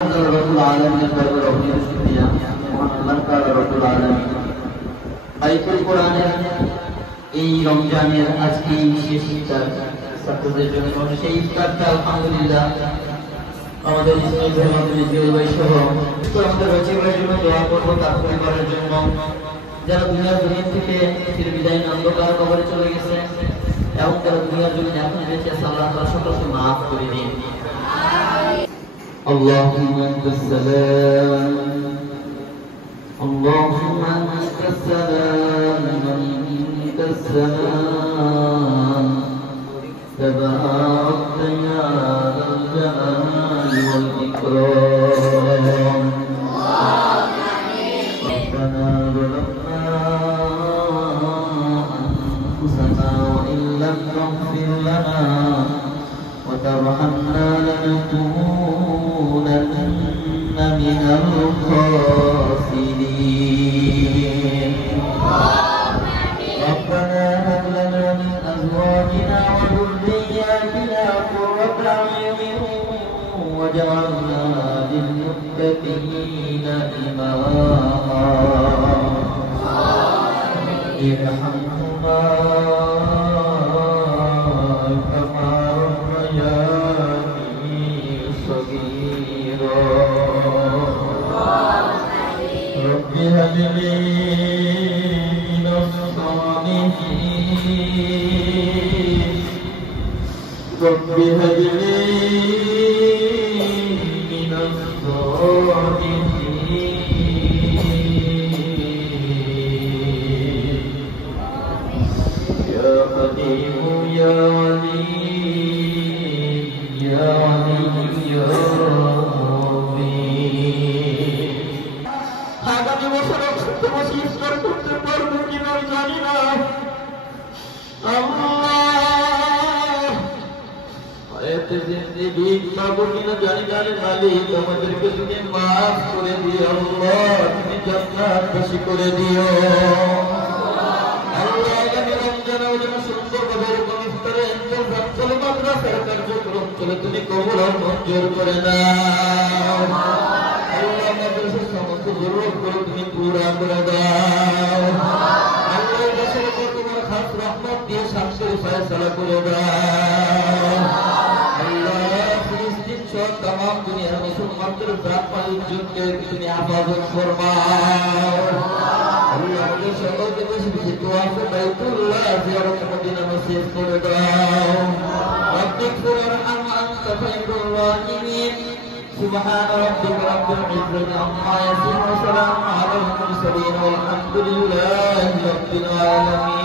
রব্বুল আলামিনের দরবারে অনেক শুকরিয়া। মহান আল্লাহ তাআলা রব্বুল আলামিন বাইতুল কোরআনের এই রমজানের আজকে শেষ ইফতার ছাত্রদের জন্য সেই ইফতারটা আলহামদুলিল্লাহ আমাদের ইসলামী ধর্মাবলী জলবাই সহ আমাদের রচিকের জন্য দোয়া করবো, তার পরিবারের জন্য যারা দুনিয়ার দুনিয়া থেকে চির বিদায় অন্ধকার কবরে চলে গেছে এবং যারা দুনিয়ার জন্য এখন বেঁচে আছে আল্লাহ তাআলা সকলকে মাফ করে দিন। اللهم انت السلام اللهم انت السلام ومنك السلام تباركت يا ذا الجلال والإكرام ربنا ظلمنا أنفسنا وإن لم تغفر لنا وترحمنا لنكونن من الخاسرين ربنا هب لنا من أزواجنا وذرياتنا قرة أعين واجعلنا للمتقين إماما ارحمهما كما ربياني صغيرا رب هب لي من الصالحين رب هب لي من الصالحين يا قديم يا عليم يا عليم يا আগামী বছর সপ্তমশী ইফতার করতে পারবো কিনা জানি না। আল্লাহ হায়াতে জিন্দেগি পাবো কিনা জানি না রে মালিক, আমাদেরকে তুমি মাফ করে দিও আল্লাহ, তুমি জান্নাতবাসী করে দিও আল্লাহ। আগামী রমজানেও যেন সুন্দরভাবে এরকম ইফতারে ইন্তজাম চলে, মাদ্রাসার কার্যক্রম চলে, তুমি কবুল আর মঞ্জুর করে নাও আল্লাহ। মাদ্রাসার সমস্ত জরুরত করে তুমি পুরা করে দাও আল্লাহ। এই দেশের উপর তোমার খাস রহমত দিয়ে শান্তির ফয়সালা করে দাও আল্লাহ। ফিলিস্তিন সহ তামাম দুনিয়ার মুসলমানদের প্রাণ ইজ্জতকে তুমি হেফাজত ফরমাও আল্লাহ। আমাদের সকলকে বেশি বেশি দোয়া করে বাইতুল্লাহ জিয়ারত মদিনা নসিব করে দাও। রব্বিগফির ওয়ারহাম আনতা খায়রুর রাহিমিন। سبحان ربك رب العزة عما يصفون وسلام على المرسلين والحمد لله رب العالمين।